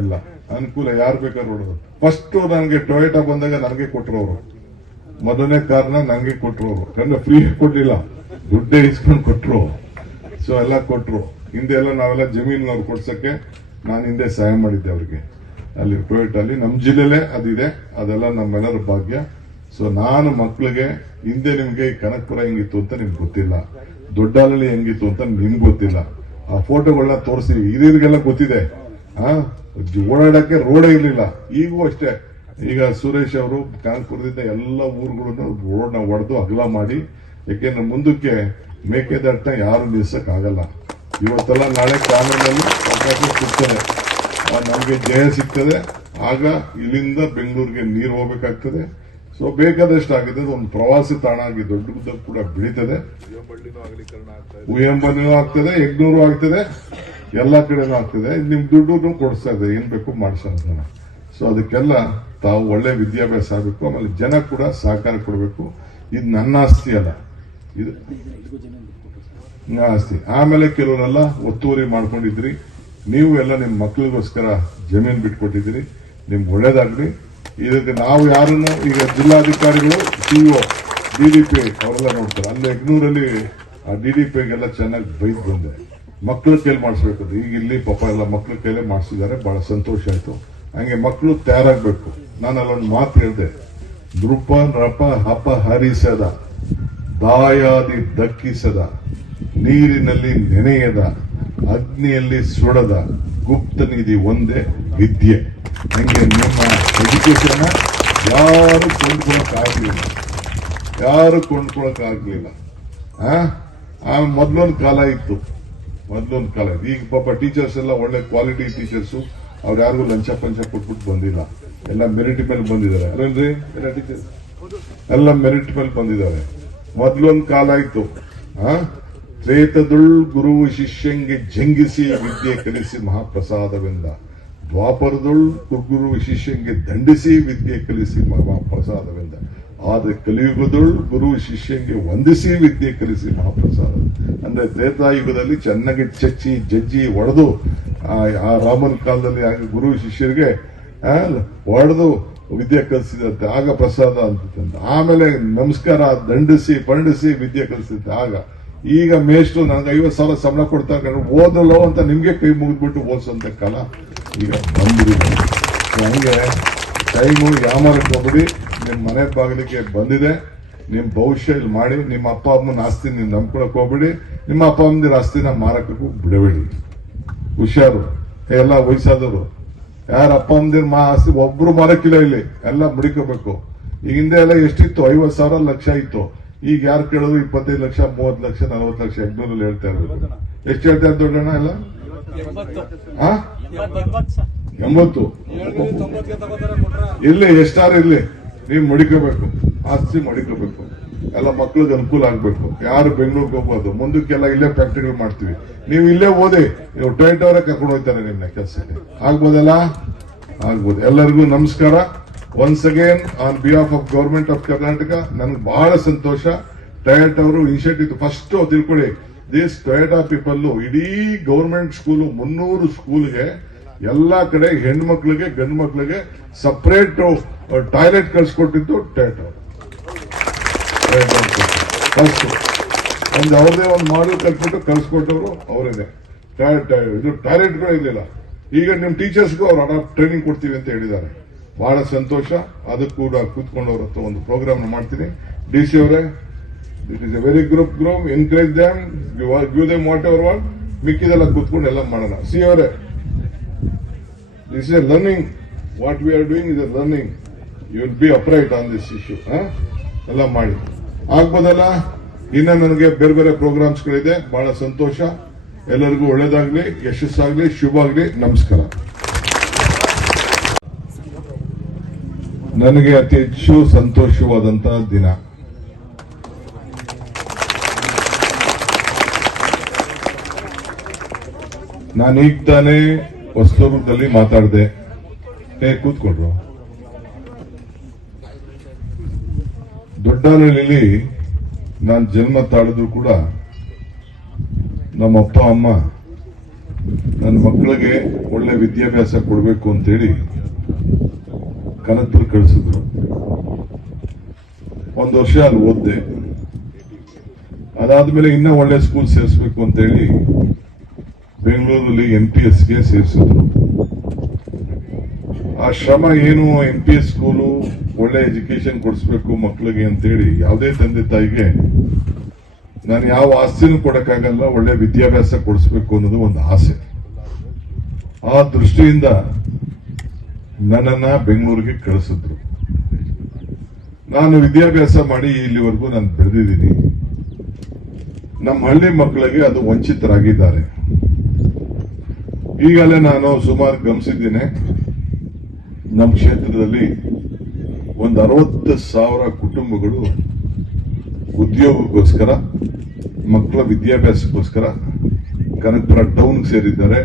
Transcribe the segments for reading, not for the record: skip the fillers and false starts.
ಎಲ್ಲ ಅನುಕೂಲ, ಯಾರು ಬೇಕಾದ್ರೂ ಹೊಡೋದು. ಫಸ್ಟ್ ನನಗೆ ಟೊಯೋಟಾ ಬಂದಾಗ ನನಗೆ ಕೊಟ್ಟರು ಅವರು, ಮೊದಲನೇ ಕಾರ್ನ ನನಗೆ ಕೊಟ್ಟರು ಅವರು. ಯಾಕಂದ್ರೆ ಫ್ರೀ ಕೊಟ್ಟಿಲ್ಲ, ದುಡ್ಡೇ ಇಸ್ಕೊಂಡು ಕೊಟ್ಟರು. ಸೊ ಎಲ್ಲ ಕೊಟ್ಟರು. ಹಿಂದೆ ಎಲ್ಲ ನಾವೆಲ್ಲ ಜಮೀನವ್ರು ಕೊಡ್ಸಕ್ಕೆ ನಾನು ಹಿಂದೆ ಸಹಾಯ ಮಾಡಿದ್ದೆ ಅವ್ರಿಗೆ. ಅಲ್ಲಿ ಟೊಯೋಟಾ ಅಲ್ಲಿ ನಮ್ಮ ಜಿಲ್ಲೆಲೇ ಅದಿದೆ, ಅದೆಲ್ಲ ನಮ್ಮೆಲ್ಲರ ಭಾಗ್ಯ. ಸೊ ನಾನು ಮಕ್ಕಳಿಗೆ ಹಿಂದೆ ನಿಮ್ಗೆ ಕನಕಪುರ ಹೆಂಗಿತ್ತು ಅಂತ ನಿಮ್ಗೆ ಗೊತ್ತಿಲ್ಲ, ದೊಡ್ಡಾಲಲ್ಲಿ ಹೆಂಗಿತ್ತು ಅಂತ ನಿಮ್ಗೆ ಗೊತ್ತಿಲ್ಲ. ಆ ಫೋಟೋಗಳನ್ನ ತೋರಿಸಿ ಹಿರಿಯರಿಗೆಲ್ಲ ಗೊತ್ತಿದೆ. ಓಡಾಡಕ್ಕೆ ರೋಡೇ ಇರಲಿಲ್ಲ. ಈಗೂ ಅಷ್ಟೇ. ಈಗ ಸುರೇಶ್ ಅವರು ಕನಕಪುರದಿಂದ ಎಲ್ಲ ಊರುಗಳನ್ನು ರೋಡ್ನ ಒಡೆದು ಅಗಲ ಮಾಡಿ, ಯಾಕೆಂದ್ರೆ ಮುಂದಕ್ಕೆ ಮೇಕೆದಾಟನ ಯಾರು ನಿಲ್ಸಕ್ ಆಗಲ್ಲ. ಇವತ್ತೆಲ್ಲ ನಾಳೆ ಕಾನೂನಲ್ಲಿ ಅವಕಾಶ ಸಿಗ್ತದೆ, ನಮಗೆ ಜಯ ಸಿಗ್ತದೆ. ಆಗ ಇಲ್ಲಿಂದ ಬೆಂಗಳೂರಿಗೆ ನೀರು ಹೋಗ್ಬೇಕಾಗ್ತದೆ. ಸೊ ಬೇಕಾದಷ್ಟು ಆಗಿದೆ. ಒಂದು ಪ್ರವಾಸಿ ತಾಣ ಆಗಿ ದೊಡ್ಡ ಕೂಡ ಬೆಳೀತದೆ. ಉಯಂಬನಿನೂ ಆಗ್ತದೆ, ಯಗ್ನೂರು ಆಗ್ತದೆ, ಎಲ್ಲಾ ಕಡೆನೂ ಆಗ್ತದೆ. ನಿಮ್ ದುಡ್ಡು ಕೊಡಿಸ್ತಾ ಇದೆ, ಏನ್ ಬೇಕು ಮಾಡಿಸೋಣ. ಸೊ ಅದಕ್ಕೆಲ್ಲ ತಾವು ಒಳ್ಳೆ ವಿದ್ಯಾಭ್ಯಾಸ ಆಗಬೇಕು. ಆಮೇಲೆ ಜನ ಕೂಡ ಸಹಕಾರ ಕೊಡಬೇಕು. ಇದು ನನ್ನ ಆಸ್ತಿ ಅಲ್ಲ, ಇದು ಆಸ್ತಿ. ಆಮೇಲೆ ಕೆಲವರೆಲ್ಲ ಒತ್ತುವರಿ ಮಾಡ್ಕೊಂಡಿದ್ರಿ, ನೀವು ಎಲ್ಲ ನಿಮ್ಮ ಮಕ್ಕಳಿಗೋಸ್ಕರ ಜಮೀನು ಬಿಟ್ಕೊಟ್ಟಿದ್ದೀರಿ. ನಿಮ್ಗೆ ಒಳ್ಳೇದಾಗ್ಲಿ. ಇದಕ್ಕೆ ನಾವು ಯಾರನ್ನು ಈಗ ಜಿಲ್ಲಾಧಿಕಾರಿಗಳು, ಸಿಇಒ, ಡಿಡಿಪಿ ಅವರೆಲ್ಲ ನೋಡ್ತಾರೆ. ಅಲ್ಲಿ ಯಗ್ನೂರಲ್ಲಿ ಆ ಡಿಡಿಪಿಗೆಲ್ಲ ಚೆನ್ನಾಗಿ ಬೈದ್ ಬಂದೆ. ಮಕ್ಕಳ ಕೈಲಿ ಮಾಡಿಸ್ಬೇಕು. ಈಗ ಇಲ್ಲಿ ಪಾಪ ಎಲ್ಲ ಮಕ್ಕಳ ಕೈಲೇ ಮಾಡಿಸಿದ್ದಾರೆ, ಬಹಳ ಸಂತೋಷ ಆಯ್ತು. ಹಂಗೆ ಮಕ್ಕಳು ತಯಾರಾಗಬೇಕು. ನಾನು ಅಲ್ಲೊಂದು ಮಾತು ಹೇಳಿದೆ, ನೃಪ ನೃಪ ಹಪ ಹರಿಸದ, ದಾಯಾದಿ ದಕ್ಕಿಸದ, ನೀರಿನಲ್ಲಿ ನೆನೆಯದ, ಅಗ್ನಿಯಲ್ಲಿ ಸುಡದ ಗುಪ್ತ ನಿಧಿ ಒಂದೇ ವಿದ್ಯೆ. ಹಂಗೆ ನಿಮ್ಮ ಎಜುಕೇಶನ್ ಯಾರು ಕೊಂಡ್ಕೊಳಕ್ಕಾಗಲಿಲ್ಲ, ಯಾರು ಕೊಂಡ್ಕೊಳಕ್ಕಾಗಲಿಲ್ಲ. ಮೊದಲೊಂದು ಕಾಲ ಇತ್ತು, ಮೊದಲೊಂದು ಕಾಲ ಇತ್ತು. ಈಗ ಪಾಪ ಟೀಚರ್ಸ್ ಎಲ್ಲ ಒಳ್ಳೆ ಕ್ವಾಲಿಟಿ ಟೀಚರ್ಸು, ಅವ್ರು ಯಾರಿಗೂ ಲಂಚ ಪಂಚ ಕೊಟ್ಬಿಟ್ಟು ಬಂದಿಲ್ಲ. ಎಲ್ಲ ಮೆರಿಟ್ ಮೇಲೆ ಬಂದಿದ್ದಾರೆ ಅಲ್ಲೇನ್ರಿ? ಎಲ್ಲ ಟೀಚರ್ಸ್ ಎಲ್ಲ ಮೆರಿಟ್ ಮೇಲೆ ಬಂದಿದ್ದಾರೆ. ಮೊದಲೊಂದು ಕಾಲ ಇತ್ತು, ತ್ರೇತದುಳ್ ಗುರು ಶಿಷ್ಯಂಗೆ ಜಂಗಿಸಿ ವಿದ್ಯೆ ಕಲಿಸಿ ಮಹಾಪ್ರಸಾದವೆಂದ, ದ್ವಾಪರದುಳ್ ಗುರು ಶಿಷ್ಯಂಗೆ ದಂಡಿಸಿ ವಿದ್ಯೆ ಕಲಿಸಿ ಮಹಾಪ್ರಸಾದವೆಂದ, ಆದ್ರೆ ಕಲಿಯುಗದೊಳ್ ಗುರು ಶಿಷ್ಯಂಗೆ ವಂದಿಸಿ ವಿದ್ಯೆ ಕಲಿಸಿ ಮಹಾಪ್ರಸಾದ. ಅಂದ್ರೆ ತ್ರೇತಾಯುಗದಲ್ಲಿ ಚೆನ್ನಾಗಿ ಚಚ್ಚಿ ಜಜ್ಜಿ ಒಡೆದು, ಆ ರಾಮನ ಕಾಲದಲ್ಲಿ ಗುರು ಶಿಷ್ಯರಿಗೆ ಒಡೆದು ವಿದ್ಯೆ ಕಲಿಸಿದಂತೆ, ಆಗ ಪ್ರಸಾದ ಅಂತ. ಆಮೇಲೆ ನಮಸ್ಕಾರ ದಂಡಿಸಿ ಪಂಡಿಸಿ ವಿದ್ಯೆ ಕಲಿಸಿದಂತೆ ಆಗ. ಈಗ ಮೇಷ್ಟ್ರು ನನಗೆ 50,000 ಸಂಬಳ ಕೊಡ್ತಾ ಓದಲ್ಲೋ ಅಂತ ನಿಮ್ಗೆ ಕೈ ಮುಗಿದ್ಬಿಟ್ಟು ಓದಿಸೋಂತ ಕಾಲ ಈಗ ಬಂದಿದೆ. ಹಂಗೆ ಟೈಮು ಯಾಮಾರಕ್ಕೆ ಹೋಗ್ಬಿಡಿ. ನಿಮ್ಮ ಮನೆ ಬಾಗಿಲಿಗೆ ಬಂದಿದೆ, ನಿಮ್ ಭವಿಷ್ಯ ಇಲ್ಲಿ ಮಾಡಿ. ನಿಮ್ಮ ಅಪ್ಪ ಅಮ್ಮನ ಆಸ್ತಿ ನೀವು ನಂಬ್ಕೊಳಕ್ ಹೋಗ್ಬಿಡಿ, ನಿಮ್ಮ ಅಪ್ಪ ಅಮ್ಮನ ಆಸ್ತಿನ ಮಾರಕ್ಕೂ ಬಿಡಬೇಡಿ. ಹುಷಾರು. ಎಲ್ಲ ವಯಸ್ಸಾದವರು ಯಾರ ಅಪ್ಪ ಅಮ್ಮದಿರ ಆಸ್ತಿ ಒಬ್ರು ಮಾರಕ್ಕಿಲ್ಲ, ಇಲ್ಲಿ ಎಲ್ಲ ಮುಡಿಕೋಬೇಕು. ಈಗ ಹಿಂದೆ ಎಲ್ಲ ಎಷ್ಟಿತ್ತು? 50,000 ಲಕ್ಷ ಇತ್ತು. ಈಗ ಯಾರು ಕೇಳೋದು 25 ಲಕ್ಷ 30 ಲಕ್ಷ 40 ಲಕ್ಷ ಯಗ್ನೂರಲ್ಲಿ ಹೇಳ್ತಾ ಇರ್ಬೇಕು. ಎಷ್ಟು ಹೇಳ್ತಾ ಇದ್ದಾರೆ ದೊಡ್ಡಣ್ಣ? ಎಲ್ಲ 80 ಇಲ್ಲಿ ಎಷ್ಟಾರು ಇರ್ಲಿ, ನೀವು ಮಡಿಕೋಬೇಕು, ಆಸ್ತಿ ಮಡಿಕೋಬೇಕು. ಎಲ್ಲ ಮಕ್ಳಿಗೆ ಅನುಕೂಲ ಆಗ್ಬೇಕು. ಯಾರು ಬೆಂಗಳೂರಿಗೆ ಹೋಗ್ಬೋದು, ಮುಂದಕ್ಕೆಲ್ಲ ಇಲ್ಲೇ ಫ್ಯಾಕ್ಟರಿಗಳು ಮಾಡ್ತೀವಿ. ನೀವು ಇಲ್ಲೇ ಓದಿ, ನೀವು ಟೊಯೋಟಾ ಅವರೇ ಕರ್ಕೊಂಡು ಹೋಗ್ತಾರೆ ನಿಮ್ನ ಕೆಲಸಕ್ಕೆ. ಆಗ್ಬೋದಲ್ಲ? ಆಗ್ಬೋದು. ಎಲ್ಲರಿಗೂ ನಮಸ್ಕಾರ. Once again on behalf of government of Karnataka ನನಗೆ ಬಹಳ ಸಂತೋಷ. ಟೊಯೋಟಾ ಅವರು ಇನಿಷಿಯೇಟಿವ್ ಫಸ್ಟ್ ತಿಳ್ಕೊಳ್ಳಿ. ದಿಸ್ ಟೊಯೋಟಾ ಪೀಪಲ್ ಇಡೀ ಗವರ್ಮೆಂಟ್ ಸ್ಕೂಲು 300 ಸ್ಕೂಲ್ಗೆ ಎಲ್ಲಾ ಕಡೆ ಹೆಣ್ಮಕ್ಳಿಗೆ ಗಂಡು ಮಕ್ಳಿಗೆ ಸಪರೇಟ್ ಟಾಯ್ಲೆಟ್ ಕಳ್ಸಿಕೊಟ್ಟಿದ್ದು ಟೊಯೋಟಾ ಫಸ್ಟ್. ಒಂದು ಅವ್ರದೇ ಒಂದು ಮಾಡಲ್ ಕಲ್ಸ್ಬಿಟ್ಟು ಕಳ್ಸಿಕೊಟ್ಟವರು ಅವರೇನೆ. ಇದು ಟಾಯ್ಲೆಟ್ಗಳು ಇರಲಿಲ್ಲ. ಈಗ ನಿಮ್ ಟೀಚರ್ಸ್ಗೂ ಅವ್ರು ಅಡಾಪ್ಟ್ ಟ್ರೈನಿಂಗ್ ಕೊಡ್ತೀವಿ ಅಂತ ಹೇಳಿದ್ದಾರೆ. ಬಹಳ ಸಂತೋಷ. ಅದಕ್ಕೂ ಕೂಡ ಕೂತ್ಕೊಂಡವ್ರ ಹತ್ರ ಒಂದು ಪ್ರೋಗ್ರಾಮ್ ಮಾಡ್ತೀನಿ. ಡಿಸಿ ಅವರೇ, it is a very group encourage them, give them whatever what. ಮಿಕ್ಕಿದೆಲ್ಲ ಕೂತ್ಕೊಂಡು ಎಲ್ಲ ಮಾಡೋಣ. ಸಿ ಅವರೇ, this is a learning. What we are doing is a learning. You will be upright on this issue. ಎಲ್ಲ ಮಾಡಿ ಆಗ್ಬೋದಲ್ಲ? ಇನ್ನ ನನಗೆ ಬೇರೆ ಬೇರೆ ಪ್ರೋಗ್ರಾಮ್ಸ್ಗಳಿದೆ. ಬಹಳ ಸಂತೋಷ. ಎಲ್ಲರಿಗೂ ಒಳ್ಳೇದಾಗ್ಲಿ, ಯಶಸ್ಸಾಗ್ಲಿ, ಶುಭ ಆಗ್ಲಿ. ನಮಸ್ಕಾರ. ನನಗೆ ಅತಿ ಹೆಚ್ಚು ಸಂತೋಷವಾದಂತಹ ದಿನ. ನಾನೀಗ ತಾನೇ ಹೊಸದುರ್ಗದಲ್ಲಿ ಮಾತಾಡಿದೆ. ಕೂತ್ಕೊಂಡ್ರು. ದೊಡ್ಡಹಳ್ಳಿಲಿ ನಾನು ಜನ್ಮ ತಾಳಿದ್ರು ಕೂಡ ನಮ್ಮ ಅಪ್ಪ ಅಮ್ಮ ನನ್ನ ಮಕ್ಕಳಿಗೆ ಒಳ್ಳೆ ವಿದ್ಯಾಭ್ಯಾಸ ಕೊಡಬೇಕು ಅಂತೇಳಿ ಕನಕಪುರ ಕಳಿಸಿದ್ರು. ಒಂದು ವರ್ಷ ಅಲ್ಲಿ ಓದಿದೆ. ಅದಾದ್ಮೇಲೆ ಇನ್ನೂ ಒಳ್ಳೆ ಸ್ಕೂಲ್ ಸೇರಿಸ್ಬೇಕು ಅಂತೇಳಿ ಬೆಂಗಳೂರಲ್ಲಿ NPSಗೆ ಸೇರಿಸಿದ್ರು. ಆ ಶ್ರಮ ಏನು, NPS ಸ್ಕೂಲು ಒಳ್ಳೆ ಎಜುಕೇಶನ್ ಕೊಡಿಸ್ಬೇಕು ಮಕ್ಕಳಿಗೆ ಅಂತೇಳಿ ಯಾವುದೇ ತಂದೆ ತಾಯಿಗೆ ನಾನು ಯಾವ ಆಸ್ತಿನೂ ಕೊಡಕ್ಕಾಗಲ್ಲ, ಒಳ್ಳೆ ವಿದ್ಯಾಭ್ಯಾಸ ಕೊಡಿಸ್ಬೇಕು ಅನ್ನೋದು ಒಂದು ಆಸೆ. ಆ ದೃಷ್ಟಿಯಿಂದ ನನ್ನನ್ನ ಬೆಂಗಳೂರಿಗೆ ಕಳಿಸಿದ್ರು. ನಾನು ವಿದ್ಯಾಭ್ಯಾಸ ಮಾಡಿ ಇಲ್ಲಿವರೆಗೂ ನಾನು ಬೆಳೆದಿದ್ದೀನಿ. ನಮ್ಮ ಹಳ್ಳಿ ಮಕ್ಕಳಿಗೆ ಅದು ವಂಚಿತರಾಗಿದ್ದಾರೆ. ಈಗಲೇ ನಾನು ಸುಮಾರು ಗಮನಿಸಿದ್ದೇನೆ, ನಮ್ಮ ಕ್ಷೇತ್ರದಲ್ಲಿ ಒಂದು 60,000 ಕುಟುಂಬಗಳು ಉದ್ಯೋಗಕ್ಕೋಸ್ಕರ, ಮಕ್ಕಳ ವಿದ್ಯಾಭ್ಯಾಸಕ್ಕೋಸ್ಕರ ಕನಕಪುರ ಟೌನ್ ಸೇರಿದ್ದಾರೆ,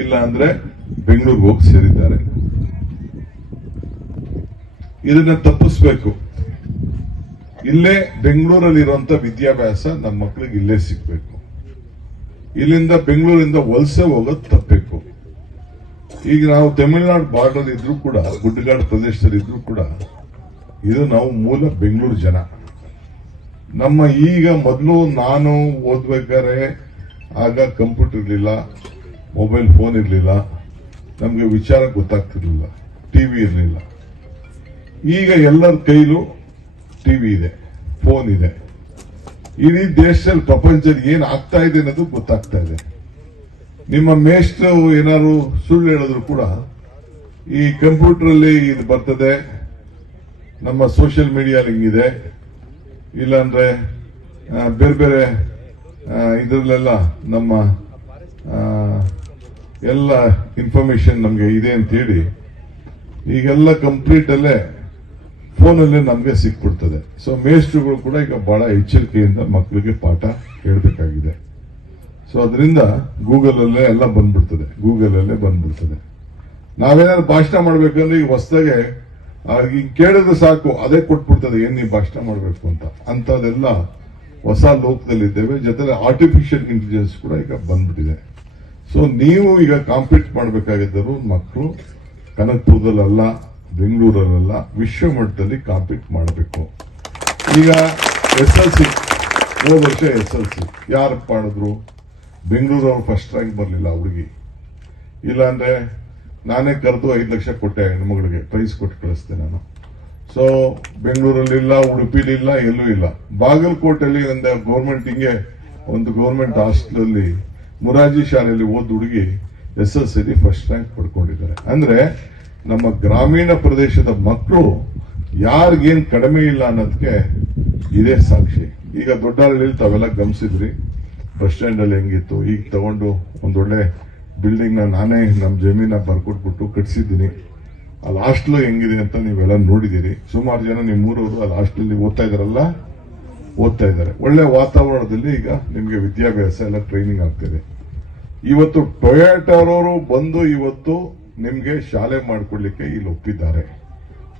ಇಲ್ಲ ಅಂದ್ರೆ ಬೆಂಗಳೂರಿಗೆ ಹೋಗಿ ಸೇರಿದ್ದಾರೆ. ಇದನ್ನ ತಪ್ಪಿಸ್ಬೇಕು. ಇಲ್ಲೇ ಬೆಂಗಳೂರಲ್ಲಿರುವಂತ ವಿದ್ಯಾಭ್ಯಾಸ ನಮ್ಮ ಮಕ್ಕಳಿಗೆ ಇಲ್ಲೇ ಸಿಗ್ಬೇಕು. ಇಲ್ಲಿಂದ ಬೆಂಗಳೂರಿಂದ ವಲಸೆ ಹೋಗೋದು ತಪ್ಪಬೇಕು. ಈಗ ನಾವು ತಮಿಳುನಾಡು ಬಾರ್ಡರ್ ಇದ್ರೂ ಕೂಡ, ಗುಡ್ಡಗಾಡು ಪ್ರದೇಶದಲ್ಲಿ ಇದ್ರೂ ಕೂಡ, ಇದು ನಾವು ಮೂಲ ಬೆಂಗಳೂರು ಜನ. ನಮ್ಮ ಈಗ ಮೊದಲು ನಾನು ಓದ್ಬೇಕಾದ್ರೆ ಆಗ ಕಂಪ್ಯೂಟರ್ ಇರಲಿಲ್ಲ, ಮೊಬೈಲ್ ಫೋನ್ ಇರಲಿಲ್ಲ, ನಮಗೆ ವಿಚಾರ ಗೊತ್ತಾಗ್ತಿರ್ಲಿಲ್ಲ, ಟಿವಿ ಇರಲಿಲ್ಲ. ಈಗ ಎಲ್ಲರ ಕೈಲೂ ಟಿವಿ ಇದೆ, ಫೋನ್ ಇದೆ. ಇಡೀ ದೇಶದಲ್ಲಿ, ಪ್ರಪಂಚದಲ್ಲಿ ಏನ್ ಆಗ್ತಾ ಇದೆ ಅನ್ನೋದು ಗೊತ್ತಾಗ್ತಾ ಇದೆ. ನಿಮ್ಮ ಮೇಷ್ಟ್ರು ಏನಾದ್ರು ಸುಳ್ಳು ಹೇಳಿದ್ರು ಕೂಡ ಈ ಕಂಪ್ಯೂಟರ್ ಅಲ್ಲಿ ಇದು ಬರ್ತದೆ, ನಮ್ಮ ಸೋಷಿಯಲ್ ಮೀಡಿಯಾ ಹಿಂಗಿದೆ, ಇಲ್ಲಾಂದ್ರೆ ಬೇರೆ ಬೇರೆ ಇದರಲ್ಲೆಲ್ಲ ನಮ್ಮ ಎಲ್ಲ ಇನ್ಫಾರ್ಮೇಶನ್ ನಮಗೆ ಇದೆ ಅಂತ ಹೇಳಿ ಈಗೆಲ್ಲ ಕಂಪ್ಲೀಟ್ ಅಲ್ಲೇ ಫೋನಲ್ಲೇ ನಮಗೆ ಸಿಕ್ಬಿಡ್ತದೆ. ಸೊ ಮೇಷ್ಟ್ರುಗಳು ಕೂಡ ಈಗ ಬಹಳ ಎಚ್ಚರಿಕೆಯಿಂದ ಮಕ್ಕಳಿಗೆ ಪಾಠ ಹೇಳ್ಬೇಕಾಗಿದೆ. ಸೊ ಅದರಿಂದ ಗೂಗಲ್ ಅಲ್ಲೇ ಎಲ್ಲ ಬಂದ್ಬಿಡ್ತದೆ. ನಾವೇನಾದ್ರು ಭಾಷಣ ಮಾಡ್ಬೇಕಂದ್ರೆ ಈಗ ಹೊಸದಾಗೆ ಈಗ ಕೇಳಿದ್ರೆ ಸಾಕು, ಅದೇ ಕೊಟ್ಬಿಡ್ತದೆ ಏನ್ ನೀವು ಭಾಷಣ ಮಾಡ್ಬೇಕು ಅಂತ. ಅಂತದೆಲ್ಲ ಹೊಸ ಲೋಕದಲ್ಲಿದ್ದೇವೆ. ಜೊತೆಗೆ ಆರ್ಟಿಫಿಷಿಯಲ್ ಇಂಟೆಲಿಜೆನ್ಸ್ ಕೂಡ ಈಗ ಬಂದ್ಬಿಟ್ಟಿದೆ. ಸೊ ನೀವು ಈಗ ಕಾಂಪೀಟ್ ಮಾಡಬೇಕಾಗಿದ್ದರು ಮಕ್ಕಳು ಕನಕಪುರದಲ್ಲ, ಬೆಂಗಳೂರಲ್ಲ, ವಿಶ್ವ ಮಟ್ಟದಲ್ಲಿ ಕಾಂಪೀಟ್ ಮಾಡಬೇಕು. ಈಗ SLC, 3 ವರ್ಷ SLC ಯಾರು ಮಾಡಿದ್ರು? ಬೆಂಗಳೂರವ್ರು ಫಸ್ಟ್ ರ್ಯಾಂಕ್ ಬರಲಿಲ್ಲ ಹುಡುಗಿ. ಇಲ್ಲಾಂದ್ರೆ ನಾನೇ ಕರೆದು 5 ಲಕ್ಷ ಕೊಟ್ಟೆ ಹೆಣ್ಮಗಳಿಗೆ, ಪ್ರೈಸ್ ಕೊಟ್ಟು ಕಳಿಸ್ದೆ ನಾನು. ಸೊ ಬೆಂಗಳೂರಲ್ಲಿಲ್ಲ, ಉಡುಪಿಲಿಲ್ಲ, ಎಲ್ಲೂ ಇಲ್ಲ. ಬಾಗಲಕೋಟೆಯಲ್ಲಿ ಒಂದು ಗೌರ್ಮೆಂಟ್ ಹಾಸ್ಟೆಲ್ ಮುರಾರ್ಜಿ ಶಾಲೆಯಲ್ಲಿ ಓದ್ ಹುಡುಗಿ SLC ಫಸ್ಟ್ ರ್ಯಾಂಕ್ ಪಡ್ಕೊಂಡಿದ್ದಾರೆ. ಅಂದ್ರೆ ನಮ್ಮ ಗ್ರಾಮೀಣ ಪ್ರದೇಶದ ಮಕ್ಕಳು ಯಾರಿಗೇನ್ ಕಡಿಮೆ ಇಲ್ಲ ಅನ್ನೋದಕ್ಕೆ ಇದೇ ಸಾಕ್ಷಿ. ಈಗ ದೊಡ್ಡಹಳ್ಳಿಯಲ್ಲಿ ತಾವೆಲ್ಲ ಗಮನಿಸಿದ್ರಿ, ಬಸ್ ಸ್ಟ್ಯಾಂಡ್ ಅಲ್ಲಿ ಹೆಂಗಿತ್ತು. ಈಗ ತಗೊಂಡು ಒಂದೊಳ್ಳೆ ಬಿಲ್ಡಿಂಗ್ ನಾನೇ ನಮ್ಮ ಜಮೀನ ಬರ್ಕೊಟ್ಬಿಟ್ಟು ಕಟ್ಸಿದ್ದೀನಿ. ಅಲ್ಲಿ ಹಾಸ್ಟೆಲ್ ಹೆಂಗಿದೆ ಅಂತ ನೀವೆಲ್ಲ ನೋಡಿದಿರಿ. ಸುಮಾರು ಜನ ನಿಮ್ಮೂರವರು ಅಲ್ಲಿ ಹಾಸ್ಟೆಲ್ ಓದ್ತಾ ಇದ್ದಾರೆ. ಒಳ್ಳೆ ವಾತಾವರಣದಲ್ಲಿ ಈಗ ನಿಮ್ಗೆ ವಿದ್ಯಾಭ್ಯಾಸ ಎಲ್ಲ ಟ್ರೈನಿಂಗ್ ಆಗ್ತಿದೆ. ಇವತ್ತು ಟೊಯೋಟಾರವರು ಬಂದು ಇವತ್ತು ನಿಮ್ಗೆ ಶಾಲೆ ಮಾಡಿಕೊಡ್ಲಿಕ್ಕೆ ಇಲ್ಲಿ ಒಪ್ಪಿದ್ದಾರೆ.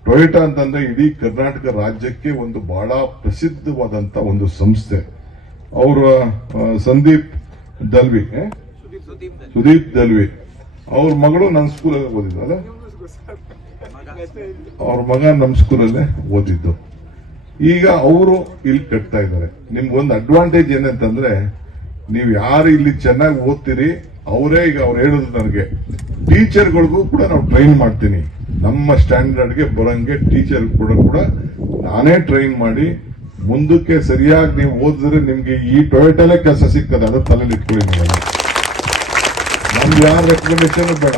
ಟೊಯೋಟಾ ಅಂತಂದ್ರೆ ಇಡೀ ಕರ್ನಾಟಕ ರಾಜ್ಯಕ್ಕೆ ಒಂದು ಬಹಳ ಪ್ರಸಿದ್ಧವಾದಂತ ಒಂದು ಸಂಸ್ಥೆ. ಅವರ ಸುದೀಪ್ ದಲ್ವಿ ಅವ್ರ ಮಗಳು ನನ್ನ ಸ್ಕೂಲಲ್ಲಿ ಓದಿದ್ರಲ್ಲ, ಅವ್ರ ಮಗ ನಮ್ಮ ಸ್ಕೂಲಲ್ಲೇ ಓದಿದ್ದು. ಈಗ ಅವರು ಇಲ್ಲಿ ಕಟ್ತಾ ಇದ್ದಾರೆ. ನಿಮ್ಗೊಂದು ಅಡ್ವಾಂಟೇಜ್ ಏನಂತಂದ್ರೆ, ನೀವು ಯಾರು ಇಲ್ಲಿ ಚೆನ್ನಾಗಿ ಓದ್ತೀರಿ ಅವರೇ ಈಗ ಅವ್ರು ಹೇಳಿದ್ರು ನನಗೆ, ಟೀಚರ್ಗಳಿಗೂ ಕೂಡ ನಾವು ಟ್ರೈನ್ ಮಾಡ್ತೀನಿ. ನಮ್ಮ ಸ್ಟ್ಯಾಂಡರ್ಡ್ಗೆ ಬರಂಗೆ ಟೀಚರ್ ಕೂಡ ನಾನೇ ಟ್ರೈನ್ ಮಾಡಿ ಮುಂದಕ್ಕೆ ಸರಿಯಾಗಿ ನೀವು ಓದಿದ್ರೆ ನಿಮ್ಗೆ ಈ ಟೊಯೋಟಲ್ಲೇ ಕೆಲಸ ಸಿಗ್ತದೆ. ಅದು ತಲೆಯಲ್ಲಿ ಇಟ್ಕೊಳ್ಳಿ. ನಮ್ಗೆ ಯಾರ ರೆಕಮೆಂಡೇಶನ್ ಬೇಡ,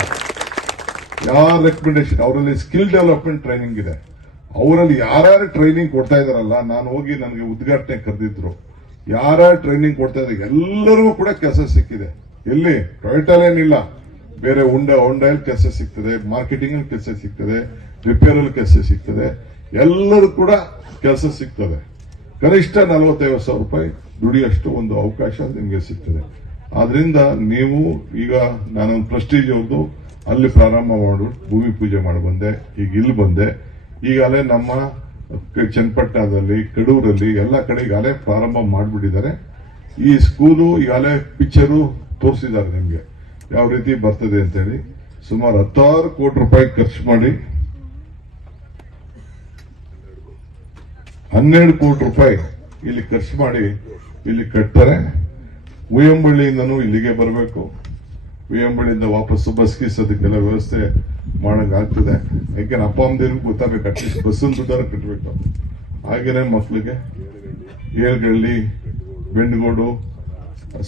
ಅವರಲ್ಲಿ ಸ್ಕಿಲ್ ಡೆವಲಪ್ಮೆಂಟ್ ಟ್ರೈನಿಂಗ್ ಇದೆ. ಅವರಲ್ಲಿ ಯಾರ್ಯಾರು ಟ್ರೈನಿಂಗ್ ಕೊಡ್ತಾ ಇದಾರಲ್ಲ, ನಾನು ಹೋಗಿ ನನಗೆ ಉದ್ಘಾಟನೆ ಕರೆದಿದ್ರು, ಯಾರ್ಯಾರು ಟ್ರೈನಿಂಗ್ ಕೊಡ್ತಾ ಇದ್ದಾರೆ ಎಲ್ಲರಿಗೂ ಕೂಡ ಕೆಲಸ ಸಿಕ್ಕಿದೆ. ಎಲ್ಲಿ ಟೊಯೋಟಲ್ಲೇನಿಲ್ಲ, ಬೇರೆ ಹೊಂಡಲ್ಲಿ ಕೆಲಸ ಸಿಗ್ತದೆ, ಮಾರ್ಕೆಟಿಂಗ್ ಅಲ್ಲಿ ಕೆಲಸ ಸಿಗ್ತದೆ, ರಿಪೇರ್ ಅಲ್ಲಿ ಕೆಲಸ ಸಿಗ್ತದೆ, ಎಲ್ಲರೂ ಕೂಡ ಕೆಲಸ ಸಿಗ್ತದೆ. ಕನಿಷ್ಠ 45,000 ರೂಪಾಯಿ ದುಡಿಯಷ್ಟು ಒಂದು ಅವಕಾಶ ನಿಮಗೆ ಸಿಗ್ತದೆ. ಆದ್ರಿಂದ ನೀವು ಈಗ ನಾನೊಂದು ಪ್ರೆಸ್ಟೀಜ್ ಅವ್ರದ್ದು ಅಲ್ಲಿ ಪ್ರಾರಂಭ ಮಾಡು ಭೂಮಿ ಪೂಜೆ ಮಾಡಿ ಬಂದೆ. ಈಗ ಇಲ್ಲಿ ಬಂದೆ. ಈಗಾಗಲೇ ನಮ್ಮ ಚನ್ನಪಟ್ಟಣದಲ್ಲಿ, ಕಡೂರಲ್ಲಿ ಎಲ್ಲ ಕಡೆ ಈಗಾಗಲೇ ಪ್ರಾರಂಭ ಮಾಡಿಬಿಟ್ಟಿದ್ದಾರೆ. ಈ ಸ್ಕೂಲು ಈಗಾಗಲೇ ಪಿಕ್ಚರು ತೋರಿಸಿದ್ದಾರೆ ನಿಮ್ಗೆ ಯಾವ ರೀತಿ ಬರ್ತದೆ ಅಂತೇಳಿ. ಸುಮಾರು 16 ಕೋಟಿ ರೂಪಾಯಿ ಖರ್ಚು ಮಾಡಿ 12 ಕೋಟಿ ರೂಪಾಯಿ ಇಲ್ಲಿ ಖರ್ಚು ಮಾಡಿ ಇಲ್ಲಿ ಕಟ್ತಾರೆ. ಉಯ್ಯಂಬಳ್ಳಿಯಿಂದನೂ ಇಲ್ಲಿಗೆ ಬರಬೇಕು, ಉಯ್ಯಂಬಳ್ಳಿಯಿಂದ ವಾಪಸ್ಸು ಬಸ್ ಗೀಸ್ ಅದಕ್ಕೆಲ್ಲ ವ್ಯವಸ್ಥೆ ಮಾಡಂಗ್ ಆಗ್ತದೆ. ಯಾಕೆಂದ್ರೆ ಅಪ್ಪ ಅಮ್ಮದಿರ್ಗೂ ಗೊತ್ತಾಗಬೇಕು, ಅಟ್ಲೀಸ್ಟ್ ಬಸ್ಸನ್ನು ದುಡ್ಡಾರ ಕಟ್ಟಬೇಕು. ಹಾಗೇನೆ ಮಕ್ಕಳಿಗೆ ಏಳ್ಗಳ್ಳಿ, ಬೆಂಡಗೋಡು,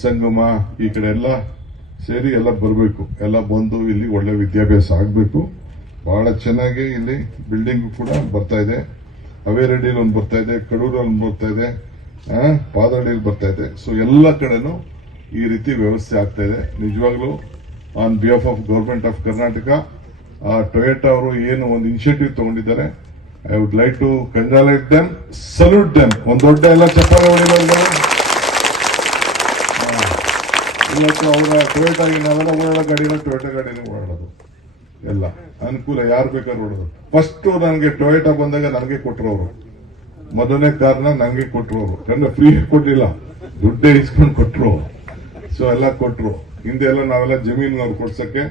ಸಂಗಮ ಈ ಕಡೆ ಎಲ್ಲ ಸೇರಿ ಎಲ್ಲ ಬರಬೇಕು. ಎಲ್ಲ ಬಂದು ಇಲ್ಲಿ ಒಳ್ಳೆ ವಿದ್ಯಾಭ್ಯಾಸ ಆಗಬೇಕು. ಬಹಳ ಚೆನ್ನಾಗಿ ಇಲ್ಲಿ ಬಿಲ್ಡಿಂಗ್ ಕೂಡ ಬರ್ತಾ ಇದೆ. ಅವೇರೆಡ್ಡಿಯಲ್ಲಿ ಒಂದು ಬರ್ತಾ ಇದೆ, ಕಡೂರಲ್ಲಿ ಒಂದು ಬರ್ತಾ ಇದೆ, ಪಾದಹಳ್ಳಿಯಲ್ಲಿ ಬರ್ತಾ ಇದೆ. ಸೊ ಎಲ್ಲ ಕಡೆನೂ ಈ ರೀತಿ ವ್ಯವಸ್ಥೆ ಆಗ್ತಾ ಇದೆ. ನಿಜವಾಗ್ಲೂ on behalf of government of Karnataka, Toyota ಅವರು ಏನು ಒಂದು ಇನಿಷಿಯೇಟಿವ್ ತಗೊಂಡಿದ್ದಾರೆ, I would like to congratulate them, salute them. ಒಂದು ದೊಡ್ಡ ಎಲ್ಲ ಚಪ್ಪಾಳೆ ಹೊಡಿದ್ದಾರೆ. ಇವತ್ತು ಅವರ ಟೊಯೋಟಾಗಿ ನಾವೆಲ್ಲ ಓಡಾಡೋ ಗಾಡಿನ ಟೊಯೋಟಾ ಗಾಡಿನೇ ಓಡಾಡೋದು, ಎಲ್ಲ ಅನುಕೂಲ, ಯಾರು ಬೇಕಾದ್ರೂ ಓಡೋದು. ಫಸ್ಟ್ ನನಗೆ ಟೊಯೋಟಾ ಬಂದಾಗ ನನಗೆ ಕೊಟ್ಟರು ಅವರು, ಮೊದಲನೇ ಕಾರ್ನ ನನಗೆ ಕೊಟ್ಟರು ಅವರು. ಯಾಕಂದ್ರೆ ಫ್ರೀ ಕೊಟ್ಟಿಲ್ಲ, ದುಡ್ಡೇ ಇಸ್ಕೊಂಡು ಕೊಟ್ಟರು. ಸೊ ಎಲ್ಲ ಕೊಟ್ಟರು. ಹಿಂದೆ ಎಲ್ಲ ನಾವೆಲ್ಲ ಜಮೀನವ್ರು ಕೊಡ್ಸಕ್ಕೆ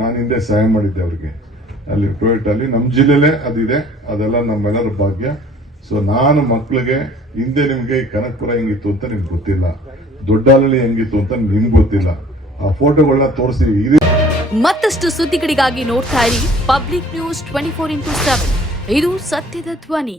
ನಾನು ಹಿಂದೆ ಸಹಾಯ ಮಾಡಿದ್ದೆ ಅವ್ರಿಗೆ. ಅಲ್ಲಿ ಟೊಯೋಟಲ್ಲಿ ನಮ್ಮ ಜಿಲ್ಲೆಲೇ ಅದಿದೆ, ಅದೆಲ್ಲ ನಮ್ಮೆಲ್ಲರ ಭಾಗ್ಯ. ಸೊ ನಾನು ಮಕ್ಕಳಿಗೆ ಹಿಂದೆ ನಿಮ್ಗೆ ಈ ಕನಕಪುರ ಹೆಂಗಿತ್ತು ಅಂತ ನಿಮ್ಗೆ ಗೊತ್ತಿಲ್ಲ, ದೊಡ್ಡಾಲಲ್ಲಿ ಹೆಂಗಿತ್ತು ಅಂತ ನಿಮ್ಗೆ ಗೊತ್ತಿಲ್ಲ. ಆ ಫೋಟೋಗಳನ್ನ ತೋರಿಸ್ತೀವಿ. ಮತ್ತಷ್ಟು ಸುದ್ದಿಗಳಿಗಾಗಿ ನೋಡ್ತಾ ಇರಿ ಪಬ್ಲಿಕ್ ನ್ಯೂಸ್ 24x7. ಇದು ಸತ್ಯದ ಧ್ವನಿ.